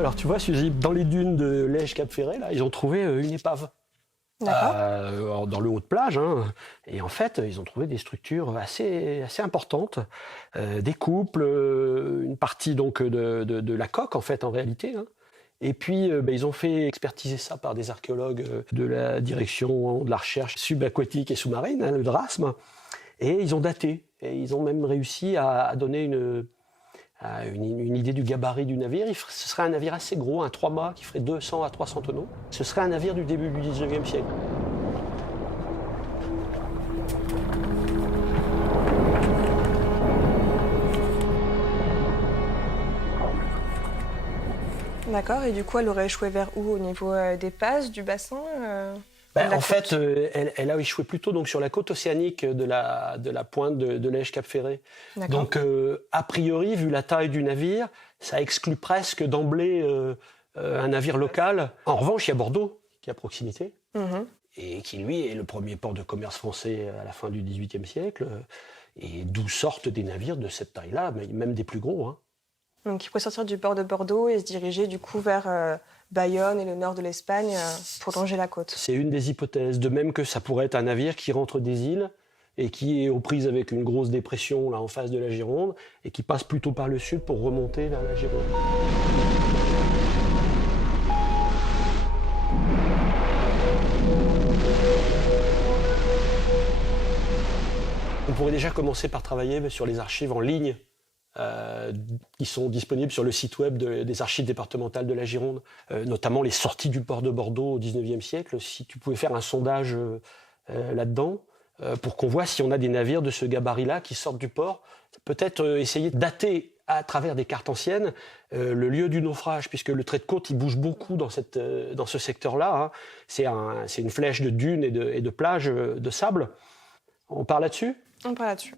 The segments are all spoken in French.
Alors tu vois, Suzy, dans les dunes de Lège-Cap-Ferret, là, ils ont trouvé une épave. Dans le haut de plage, hein. Et en fait, ils ont trouvé des structures assez importantes, des couples, une partie donc de la coque en fait en réalité. Hein. Et puis, ils ont fait expertiser ça par des archéologues de la direction de la recherche subaquatique et sous-marine, hein, le DRASM, et ils ont daté. Et ils ont même réussi à donner une idée du gabarit du navire. Ce serait un navire assez gros, un 3-mâts qui ferait 200 à 300 tonneaux. Ce serait un navire du début du 19e siècle. D'accord, et du coup, elle aurait échoué vers où? Au niveau des passes, du bassin En fait, elle a échoué plutôt donc, sur la côte océanique de la pointe de Lège-Cap-Ferret. Donc, a priori, vu la taille du navire, ça exclut presque d'emblée un navire local. En revanche, il y a Bordeaux, qui est à proximité, et qui, lui, est le premier port de commerce français à la fin du XVIIIe siècle, et d'où sortent des navires de cette taille-là, même des plus gros. Hein. Donc, il pourrait sortir du port de Bordeaux et se diriger du coup vers Bayonne et le nord de l'Espagne pour longer la côte. C'est une des hypothèses. De même que ça pourrait être un navire qui rentre des îles et qui est aux prises avec une grosse dépression là en face de la Gironde et qui passe plutôt par le sud pour remonter vers la Gironde. On pourrait déjà commencer par travailler sur les archives en ligne qui sont disponibles sur le site web des archives départementales de la Gironde, notamment les sorties du port de Bordeaux au XIXe siècle. Si tu pouvais faire un sondage là-dedans, pour qu'on voit si on a des navires de ce gabarit-là qui sortent du port, peut-être essayer de dater à travers des cartes anciennes le lieu du naufrage, puisque le trait de côte il bouge beaucoup dans ce secteur-là. Hein. C'est une flèche de dunes et de plages de sable. On part là-dessus ? On part là-dessus.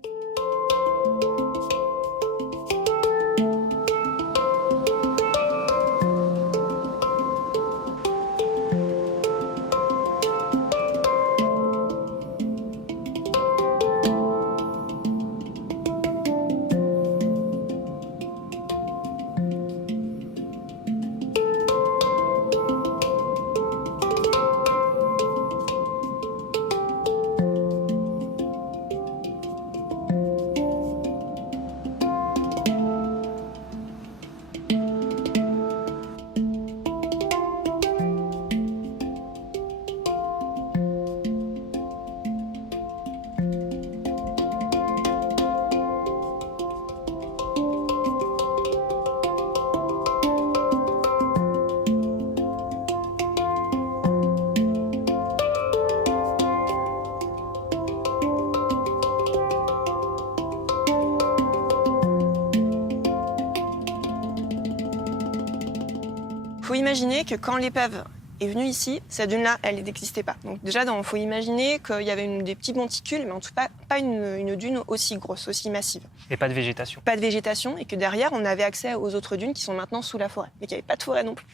Il faut imaginer que quand l'épave est venue ici, cette dune-là, elle n'existait pas. Donc déjà, il faut imaginer qu'il y avait des petits monticules, mais en tout cas pas une dune aussi grosse, aussi massive. Et pas de végétation. Pas de végétation, et que derrière, on avait accès aux autres dunes qui sont maintenant sous la forêt, mais qu'il n'y avait pas de forêt non plus.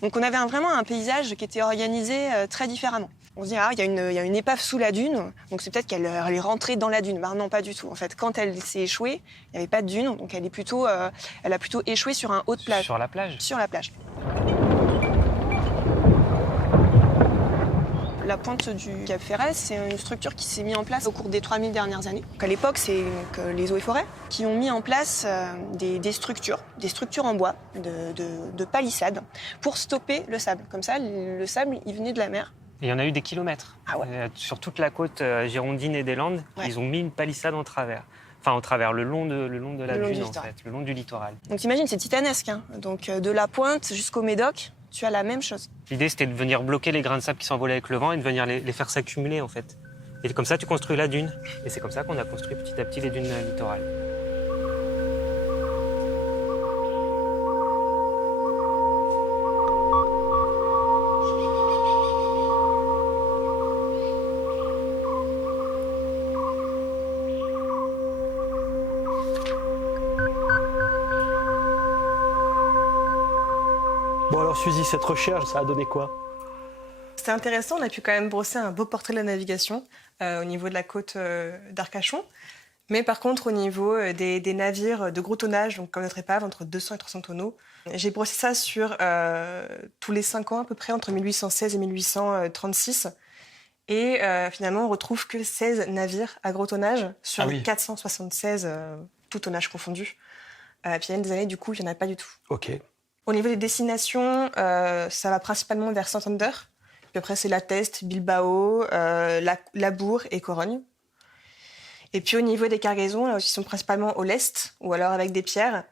Donc on avait vraiment un paysage qui était organisé très différemment. On se dit, il y a une épave sous la dune, donc c'est peut-être qu'elle est rentrée dans la dune. Ben non, pas du tout. En fait, quand elle s'est échouée, il n'y avait pas de dune, donc elle a plutôt échoué sur un haut de plage. Sur la plage. Sur la plage. La pointe du Cap Ferret, c'est une structure qui s'est mise en place au cours des 3000 dernières années. Donc à l'époque, c'est les eaux et forêts qui ont mis en place des structures en bois, de palissades, pour stopper le sable. Comme ça, le sable, il venait de la mer. Et il y en a eu des kilomètres. Ah ouais. Sur toute la côte girondine et des Landes, ouais. Ils ont mis une palissade en travers. Enfin, au travers, le long de la dune, en fait, le long du littoral. Donc t'imagines, c'est titanesque. Hein. Donc de la pointe jusqu'au Médoc, tu as la même chose. L'idée, c'était de venir bloquer les grains de sable qui s'envolaient avec le vent et de venir les faire s'accumuler, en fait. Et comme ça, tu construis la dune. Et c'est comme ça qu'on a construit petit à petit les dunes littorales. Bon alors Suzy, cette recherche, ça a donné quoi? C'était intéressant, on a pu quand même brosser un beau portrait de la navigation au niveau de la côte d'Arcachon. Mais par contre, au niveau des navires de gros tonnage, donc comme notre épave, entre 200 et 300 tonneaux, j'ai brossé ça sur tous les 5 ans à peu près, entre 1816 et 1836. Et finalement, on retrouve que 16 navires à gros tonnage sur 476, tout tonnage confondu. Puis il y a des années, du coup, il n'y en a pas du tout. Ok. Au niveau des destinations, ça va principalement vers Santander. Puis après, c'est La Teste, Bilbao, Labour et Corogne. Et puis au niveau des cargaisons, là, ils sont principalement au lest, ou alors avec des pierres.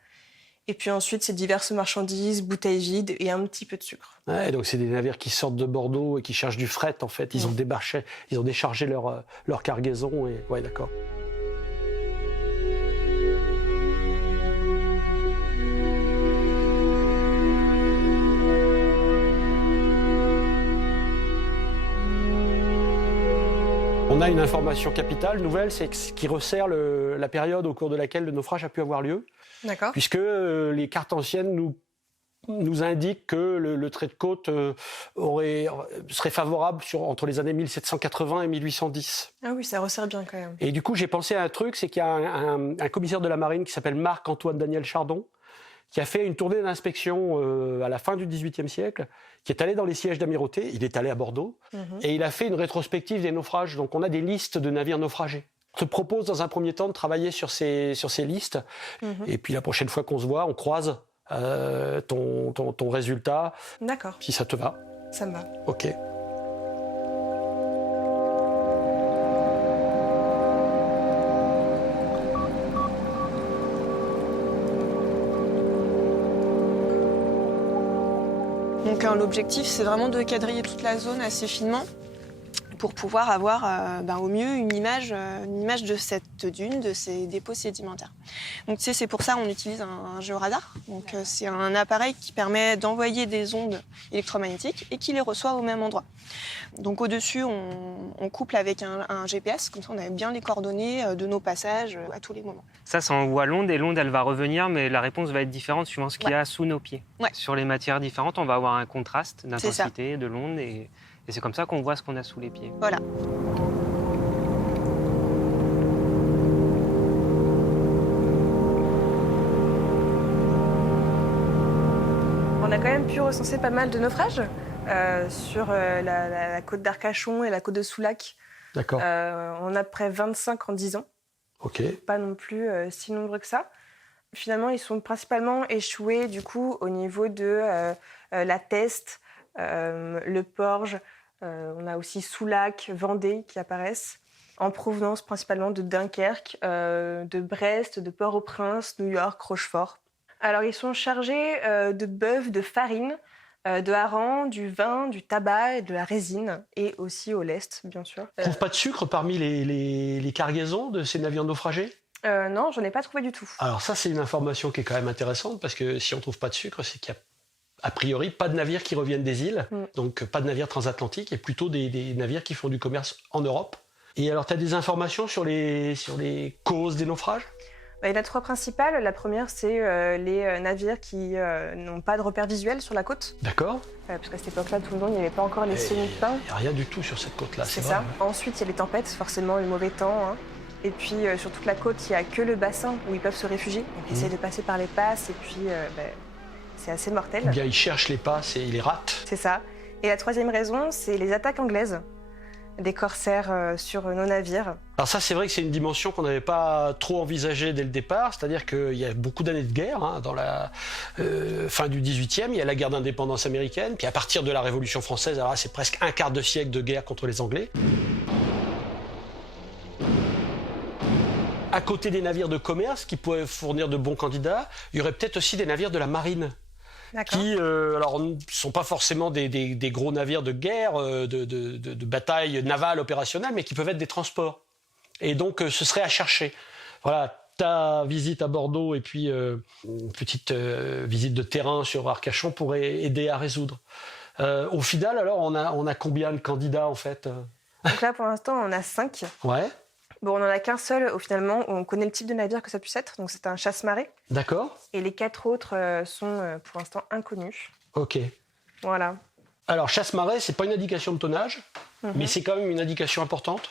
Et puis ensuite, c'est diverses marchandises, bouteilles vides et un petit peu de sucre. Ouais, donc c'est des navires qui sortent de Bordeaux et qui cherchent du fret, en fait. Ils ont déchargé leur cargaison. Et... Ouais, d'accord. On a une information capitale, nouvelle, c'est qui resserre la période au cours de laquelle le naufrage a pu avoir lieu. D'accord. Puisque les cartes anciennes nous indiquent que le trait de côte serait favorable entre les années 1780 et 1810. Ah oui, ça resserre bien quand même. Et du coup, j'ai pensé à un truc, c'est qu'il y a un commissaire de la marine qui s'appelle Marc-Antoine Daniel Chardon, qui a fait une tournée d'inspection à la fin du XVIIIe siècle, qui est allé dans les sièges d'amirauté, il est allé à Bordeaux, et il a fait une rétrospective des naufrages. Donc on a des listes de navires naufragés. Je te propose dans un premier temps de travailler sur ces listes, et puis la prochaine fois qu'on se voit, on croise ton résultat. D'accord. Si ça te va. Ça me va. Ok. Donc l'objectif, c'est vraiment de quadriller toute la zone assez finement pour pouvoir avoir au mieux une image de cette dune, de ces dépôts sédimentaires. Donc c'est pour ça qu'on utilise un géoradar. Donc c'est un appareil qui permet d'envoyer des ondes électromagnétiques et qui les reçoit au même endroit. Donc au-dessus, on couple avec un GPS, comme ça on a bien les coordonnées de nos passages à tous les moments. Ça envoie l'onde et l'onde elle va revenir, mais la réponse va être différente suivant ce qu'il y a sous nos pieds. Ouais. Sur les matières différentes, on va avoir un contraste d'intensité de l'onde et c'est comme ça qu'on voit ce qu'on a sous les pieds. Voilà. On a quand même pu recenser pas mal de naufrages sur la côte d'Arcachon et la côte de Soulac. D'accord. On a à peu près 25 en 10 ans. Ok. Pas non plus si nombreux que ça. Finalement, ils sont principalement échoués du coup au niveau de la Teste, le Porge. On a aussi Soulac, Vendée qui apparaissent, en provenance principalement de Dunkerque, de Brest, de Port-au-Prince, New York, Rochefort. Alors ils sont chargés de bœuf, de farine, de hareng, du vin, du tabac et de la résine, et aussi au lest, bien sûr. On trouve pas de sucre parmi les cargaisons de ces navires naufragés ? Non, j'en ai pas trouvé du tout. Alors ça, c'est une information qui est quand même intéressante, parce que si on trouve pas de sucre, c'est qu'il y a a priori pas de navires qui reviennent des îles, donc pas de navires transatlantiques, et plutôt des navires qui font du commerce en Europe. Et alors, tu as des informations sur les causes des naufrages ? Il y en a 3 principales. La première, c'est les navires qui n'ont pas de repères visuels sur la côte. D'accord. Parce qu'à cette époque-là, tout le monde, il n'y avait pas encore les sonopins. Il n'y a rien du tout sur cette côte-là, C'est vrai. ça. Ensuite, il y a les tempêtes, forcément, le mauvais temps. Hein. Et puis, sur toute la côte, il n'y a que le bassin où ils peuvent se réfugier. Donc, ils essayent de passer par les passes, et puis c'est assez mortel. Ou bien ils cherchent les passes et ils les ratent. C'est ça. Et la troisième raison, c'est les attaques anglaises des corsaires sur nos navires. Alors ça, c'est vrai que c'est une dimension qu'on n'avait pas trop envisagée dès le départ, c'est-à-dire qu'il y a beaucoup d'années de guerre, hein, dans la fin du XVIIIe, il y a la guerre d'indépendance américaine, puis à partir de la Révolution française, alors là, c'est presque un quart de siècle de guerre contre les Anglais. À côté des navires de commerce qui pouvaient fournir de bons candidats, il y aurait peut-être aussi des navires de la marine. Qui, alors, ne sont pas forcément des gros navires de guerre, de bataille navale opérationnelle, mais qui peuvent être des transports. Et donc, ce serait à chercher. Voilà, ta visite à Bordeaux et puis une petite visite de terrain sur Arcachon pourrait aider à résoudre. Au final, alors, on a combien de candidats, en fait ? Donc là, pour l'instant, on a 5. Ouais. Bon, on n'en a qu'un seul, finalement, où on connaît le type de navire que ça puisse être. Donc, c'est un chasse-marée. D'accord. Et les 4 autres sont, pour l'instant, inconnus. Ok. Voilà. Alors, chasse-marée, c'est pas une indication de tonnage, mais c'est quand même une indication importante.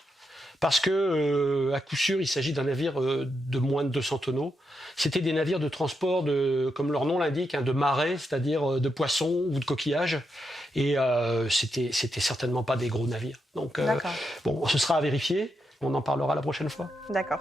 parce que, à coup sûr, il s'agit d'un navire de moins de 200 tonneaux. C'était des navires de transport, comme leur nom l'indique, de marée, c'est-à-dire de poissons ou de coquillages. Et c'était certainement pas des gros navires. Donc, bon, ce sera à vérifier. On en parlera la prochaine fois. D'accord.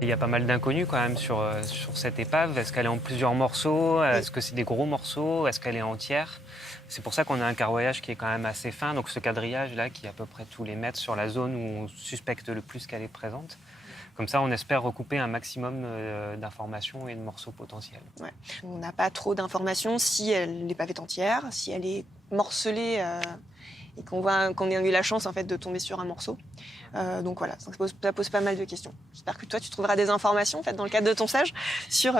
Il y a pas mal d'inconnus quand même sur cette épave. Est-ce qu'elle est en plusieurs morceaux? Est-ce que c'est des gros morceaux? Est-ce qu'elle est entière? C'est pour ça qu'on a un carrelage qui est quand même assez fin. Donc ce quadrillage-là, qui est à peu près tous les mètres sur la zone où on suspecte le plus qu'elle est présente. Comme ça, on espère recouper un maximum d'informations et de morceaux potentiels. Ouais. On n'a pas trop d'informations si l'épave est entière, si elle est morcelée et qu'on a eu la chance en fait, de tomber sur un morceau. Donc voilà, ça pose pas mal de questions. J'espère que toi, tu trouveras des informations en fait, dans le cadre de ton stage sur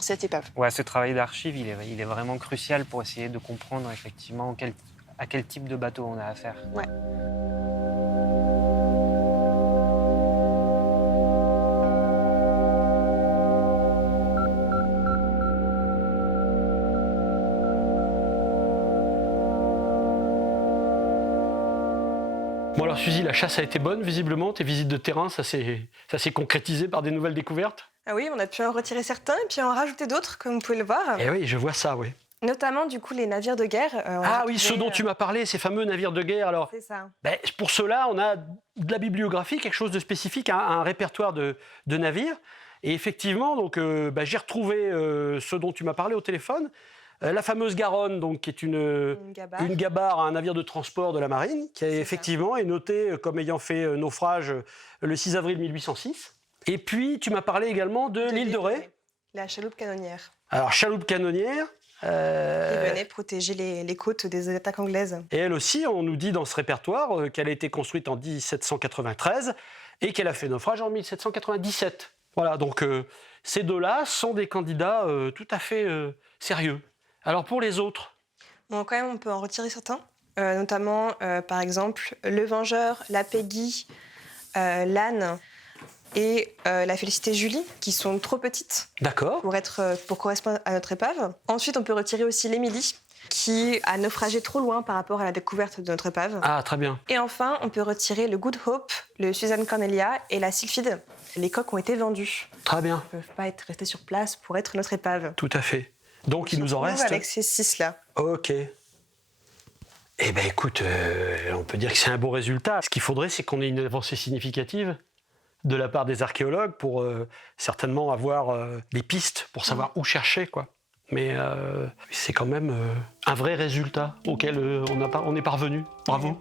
cette épave. Ouais, ce travail d'archive, il est vraiment crucial pour essayer de comprendre effectivement à quel type de bateau on a affaire. Ouais. Bon alors Suzy, la chasse a été bonne visiblement, tes visites de terrain, ça s'est concrétisé par des nouvelles découvertes? Ah oui, on a pu en retirer certains et puis en rajouter d'autres, comme vous pouvez le voir. Eh oui, je vois ça, oui. Notamment, du coup, les navires de guerre. Ah oui, ceux dont tu m'as parlé, ces fameux navires de guerre. Alors, c'est ça. pour cela, on a de la bibliographie, quelque chose de spécifique, un répertoire de navires. Et effectivement, donc, j'ai retrouvé ceux dont tu m'as parlé au téléphone. La fameuse Garonne, donc, qui est une gabarre, un navire de transport de la marine, qui effectivement est noté comme ayant fait naufrage le 6 avril 1806. Et puis, tu m'as parlé également de l'île de Ré. La chaloupe canonnière. Alors, chaloupe canonnière. Qui venait protéger les côtes des attaques anglaises. Et elle aussi, on nous dit dans ce répertoire qu'elle a été construite en 1793 et qu'elle a fait naufrage en 1797. Voilà, donc ces deux-là sont des candidats tout à fait sérieux. Alors pour les autres? Bon, quand même, on peut en retirer certains. Notamment, par exemple, le Vengeur, la Peggy, l'Anne et la Félicité Julie, qui sont trop petites pour correspondre à notre épave. Ensuite, on peut retirer aussi l'Émilie, qui a naufragé trop loin par rapport à la découverte de notre épave. Ah, très bien. Et enfin, on peut retirer le Good Hope, le Suzanne Cornelia et la Sylphide. Les coques ont été vendues. Très bien. Ils ne peuvent pas être restés sur place pour être notre épave. Tout à fait. Donc, il nous en reste... avec ces 6-là. Ok. Eh bien, écoute, on peut dire que c'est un beau résultat. Ce qu'il faudrait, c'est qu'on ait une avancée significative de la part des archéologues pour certainement avoir des pistes pour savoir où chercher, quoi. Mais c'est quand même un vrai résultat auquel on est parvenu. Bravo.